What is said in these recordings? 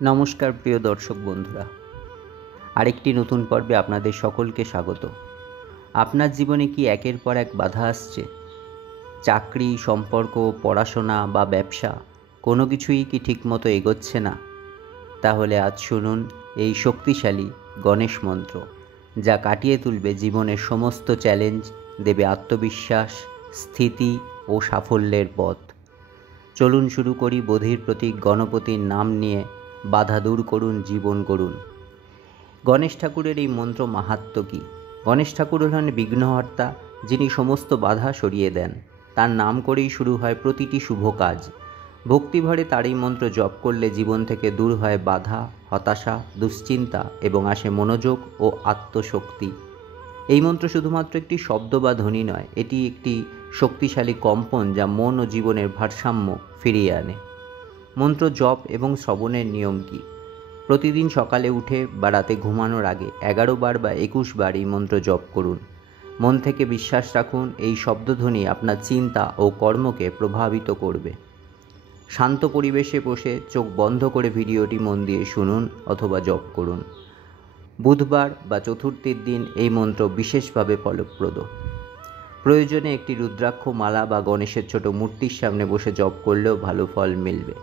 নমস্কার প্রিয় দর্শক বন্ধুরা, আরেকটি নতুন পর্বে আপনাদের সকলকে স্বাগত। আপনার জীবনে কি একের পর এক বাধা আসছে? চাকরি, সম্পর্ক, পড়াশোনা বা ব্যবসা কোনো কিছুই কি ঠিকমতো এগোচ্ছে না? তাহলে আজ শুনুন এই শক্তিশালী গণেশ মন্ত্র, যা কাটিয়ে তুলবে জীবনের সমস্ত চ্যালেঞ্জ, দেবে আত্মবিশ্বাস, স্থিতি ও সাফল্যের পথ। চলুন শুরু করি বোধির প্রতীক গণপতির নাম নিয়ে। বাধা দূর করুন, জীবন গড়ুন। গণেশ ঠাকুরের এই মন্ত্র মাহাত্ম্য কী? গণেশ ঠাকুর হলেন বিঘ্নহর্তা, যিনি সমস্ত বাধা সরিয়ে দেন। তার নাম করেই শুরু হয় প্রতিটি শুভ কাজ। ভক্তিভরে তার এই মন্ত্র জপ করলে জীবন থেকে দূর হয় বাধা, হতাশা, দুশ্চিন্তা এবং আসে মনোযোগ ও আত্মশক্তি। এই মন্ত্র শুধুমাত্র একটি শব্দ বা ধ্বনি নয়, এটি একটি শক্তিশালী কম্পন যা মন ও জীবনের ভারসাম্য ফিরিয়ে আনে। মন্ত্র জপ এবং শ্রবণের নিয়ম কী? প্রতিদিন সকালে উঠে বা রাতে ঘুমানোর আগে 11 বার বা 21 বার এই মন্ত্র জপ করুন। মন থেকে বিশ্বাস রাখুন, এই শব্দধ্বনি আপনার চিন্তা ও কর্মকে প্রভাবিত করবে। শান্ত পরিবেশে বসে চোখ বন্ধ করে ভিডিওটি মন দিয়ে শুনুন অথবা জপ করুন। বুধবার বা চতুর্থীর দিন এই মন্ত্র বিশেষভাবে ফলপ্রদ। প্রয়োজনে একটি রুদ্রাক্ষ মালা বা গণেশের ছোট মূর্তির সামনে বসে জপ করলেও ভালো ফল মিলবে।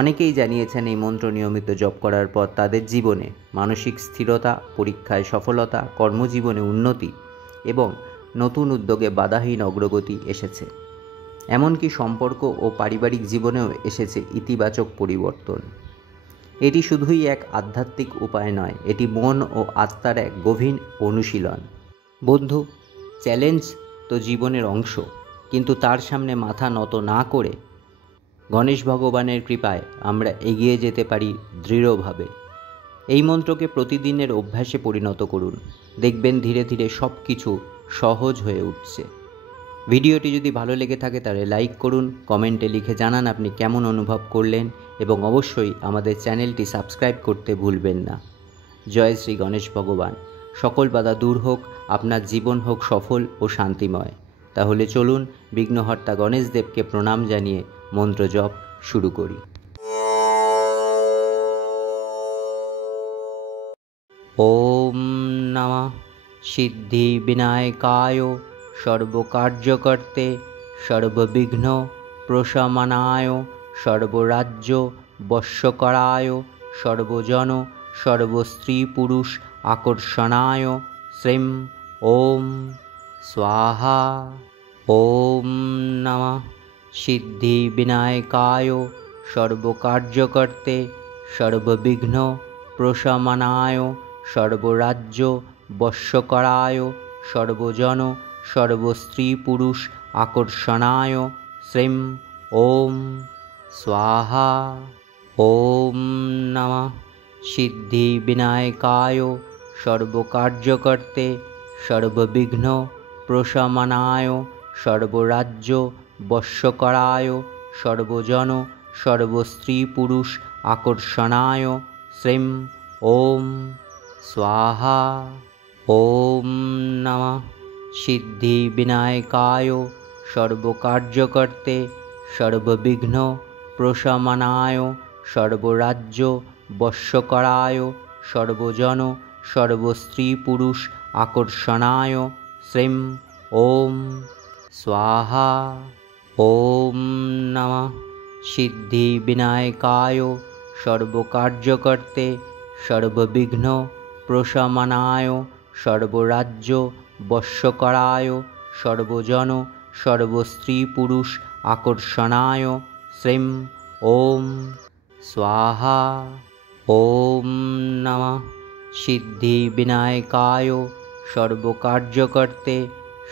অনেকেই জানিয়েছেন এই মন্ত্র নিয়মিত জপ করার পর তাদের জীবনে মানসিক স্থিরতা, পরীক্ষায় সফলতা, কর্মজীবনে উন্নতি এবং নতুন উদ্যোগে বাধাহীন অগ্রগতি এসেছে। এমনকি সম্পর্ক ও পারিবারিক জীবনেও এসেছে ইতিবাচক পরিবর্তন। এটি শুধুই এক আধ্যাত্মিক উপায় নয়, এটি মন ও আত্মার এক গভীর অনুশীলন। বন্ধু, চ্যালেঞ্জ তো জীবনের অংশ, কিন্তু তার সামনে মাথা নত না করে গণেশ ভগবানের কৃপায় আমরা এগিয়ে যেতে পারি দৃঢ়ভাবে। এই মন্ত্রকে প্রতিদিনের অভ্যাসে পরিণত করুন। দেখবেন ধীরে ধীরে সব কিছু সহজ হয়ে উঠছে। ভিডিওটি যদি ভালো লেগে থাকে তাহলে লাইক করুন, কমেন্টে লিখে জানান আপনি কেমন অনুভব করলেন এবং অবশ্যই আমাদের চ্যানেলটি সাবস্ক্রাইব করতে ভুলবেন না। জয় শ্রী গণেশ ভগবান। সকল বাধা দূর হোক, আপনার জীবন হোক সফল ও শান্তিময়। তাহলে চলুন বিঘ্নহর্তা গণেশ দেবকে প্রণাম জানিয়ে মন্ত্র জপ শুরু করি। ওম নমঃ সিদ্ধি বিনায়কায় সর্বকার্যকর্তে সর্ববিঘ্ন প্রশমনায় সর্বরাজ্য বশ্যকরায় সর্বজন সর্বস্ত্রী পুরুষ আকর্ষণায় শ্রীম ওম স্বাহা। ওম নমঃ সিদ্ধি বিনায়কায় সর্বকার্যকর্তে সর্ববিঘ্ন প্রশমনায় সর্বরাজ্য বশ্যকরায় সর্বজন সর্বস্ত্রী পুরুষ আকর্ষণায় শ্রীম ওম স্বাহা। ওম নমঃ সিদ্ধি বিনায়কায় সর্বকার্যকর্তে সর্ববিঘ্ন প্রশমনায় সর্বরাজ্য বশ্যকরায় সর্বজন সর্বস্ত্রী পুরুষ আকর্ষণায় শ্রীম ওম স্বাহা। ওম নমঃ সিদ্ধি বিনায়কায় সর্বকার্যকর্তে সর্ববিঘ্ন প্রশমনায় সর্বরাজ্য বশ্যকরায় সর্বজন সর্বস্ত্রী পুরুষ আকর্ষণায় শ্রীম ওম স্বাহা। ওম নমঃ সিদ্ধি বিনায়কায় সর্বকার্যকর্তে সর্ববিঘ্ন প্রশমনায় সর্বরাজ্য বশ্যকরায় সর্বজন সর্বস্ত্রী পুরুষ আকর্ষণায় শ্রীম ওম স্বাহা। ওম নমঃ সিদ্ধি বিনায়কায় সর্বকার্যকর্তে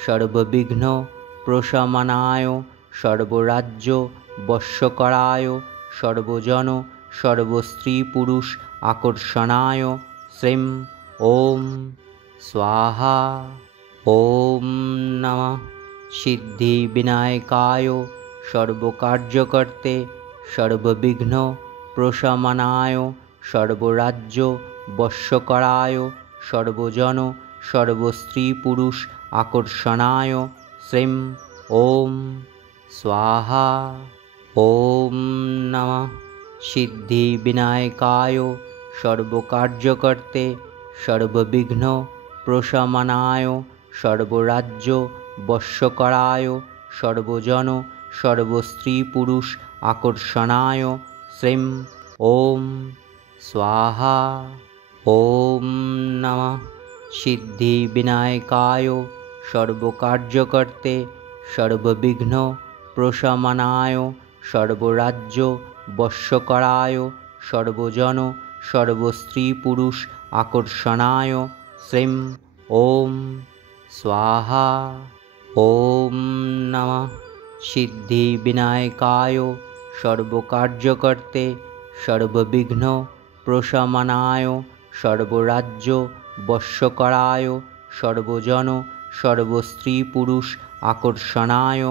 সর্ববিঘ্ন প্রশমনায় সর্বরাজ্য বশ্যকরায় সর্বজন সর্বস্ত্রী পুরুষ আকর্ষণায় শ্রীম ওম স্বাহা। ওম নমঃ সিদ্ধি বিনায়কায় সর্বকার্যকর্তে সর্ববিঘ্ন প্রশমনায় সর্বরাজ্য বশ্যকরায় সর্বজন সর্বস্ত্রী পুরুষ আকর্ষণায় শ্রীম ওম স্বাহা। ওম নমঃ सिद्धिविनायकाय सर्वकार्यकर्ते सर्वविघ्न प्रशमनाय सर्वराज्य वश्यकराय सर्वजन सर्वस्त्री पुरुष आकर्षणाय श्रीं ओम स्वाहा। ओम नमः सिद्धिविनायकाय सर्वकार्यकर्ते सर्वविघ्न प्रशमनाय सर्वराज्य वश्यकराय सर्वजन सर्वस्त्री पुरुष आकर्षणाय श्रीं ओम स्वाहा। ओम नमः सिद्धिविनायकाय सर्वकार्यकर्ते सर्वविघ्न प्रशमनाय सर्वराज्य वश्यकराय सर्वजन सर्वस्त्री पुरुष आकर्षणाय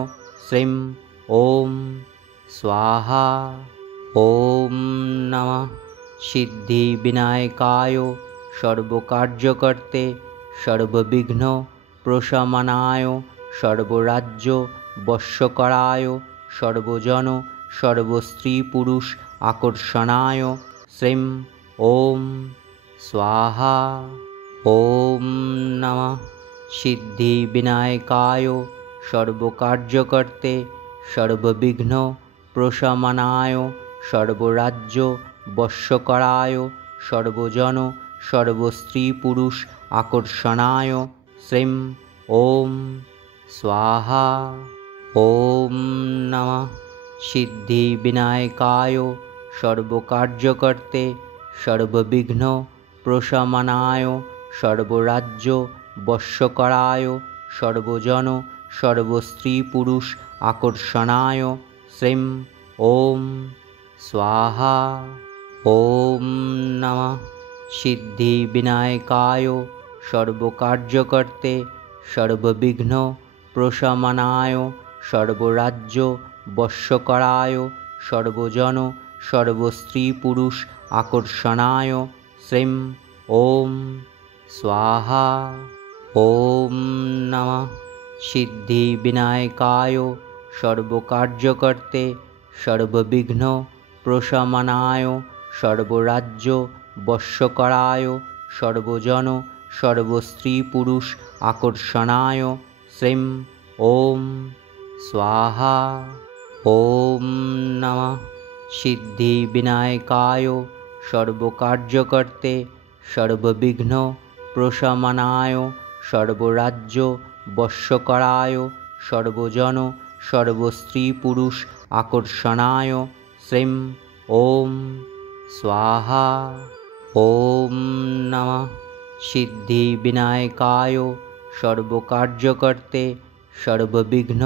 श्रीं ओम स्वाहा। ओम नमः सिद्धिविनायकाय सर्वकार्यकर्ते सर्वविघ्न प्रशमनाय सर्वराज्य वश्यकराय सर्वजन सर्वस्त्री पुरुष आकर्षणाय श्रीं ओम स्वाहा। ओम नमः सिद्धिविनायकाय सर्वकार्यकर्ते सर्वविघ्न प्रशमनाय सर्वराज्य वश्यकराय सर्वजन सर्वस्त्री पुरुष आकर्षणाय श्रीं ओम स्वाहा। ओम नमः सिद्धिविनायकाय सर्वकार्यकर्ते सर्वविघ्न प्रशमनाय सर्वराज्य वश्यकराय सर्वजन सर्वस्त्री पुरुष आकर्षणाय श्रीं ओम स्वाहा। ओम नमः सिद्धिविनायकाय सर्वकार्यकर्ते सर्वविघ्न प्रशमनाय सर्वराज्य वश्यकराय सर्वजन सर्वस्त्री पुरुष आकर्षणाय श्रीं ओम स्वाहा। ओम नमः सिद्धिविनायकाय सर्वकार्यकर्ते सर्वविघ्न प्रशमनाय सर्वराज्य वश्यकराय सर्वजन सर्वस्त्री पुरुष आकर्षणाय श्रीं ओम स्वाहा। ओम नमः सिद्धिविनायकाय सर्वकार्यकर्ते सर्वविघ्न प्रशमनाय सर्वराज्य वश्यकराय सर्वजन सर्वस्त्री पुरुष आकर्षणाय श्रीं ओम स्वाहा। ओम नमः सिद्धिविनायकाय सर्वकार्यकर्ते सर्वविघ्न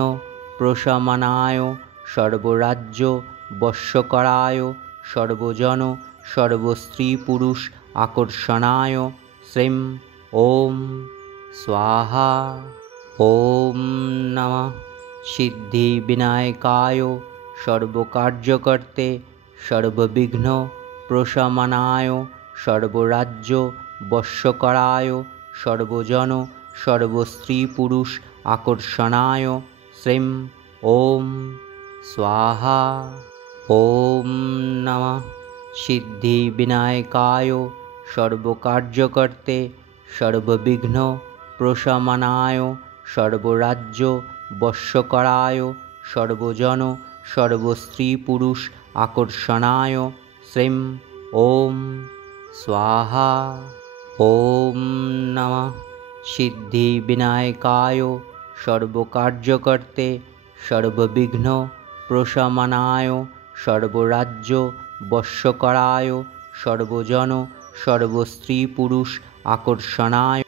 प्रशमनाय सर्वराज्य वश्यकराय सर्वजन सर्वस्त्री पुरुष आकर्षणाय श्रीं ओम स्वाहा। ओम नमः सिद्धिविनायकाय सर्वकार्यकर्ते सर्वविघ्न प्रशमनाय सर्वराज्य वश्यकराय सर्वजन सर्वस्त्री पुरुष आकर्षणाय श्रीं ओम स्वाहा। ओम नमः सिद्धिविनायकाय सर्वकार्यकर्ते सर्वविघ्न प्रशमनाय सर्वराज्य वश्यकराय सर्वजन सर्वस्त्री पुरुष आकर्षणाय श्रीं ओम स्वाहा। ओम नमः सिद्धिविनायकाय सर्वकार्यकर्ते सर्वविघ्न प्रशमनाय सर्वराज्य वश्यकराय सर्वजन सर्वस्त्री पुरुष आकर्षणाय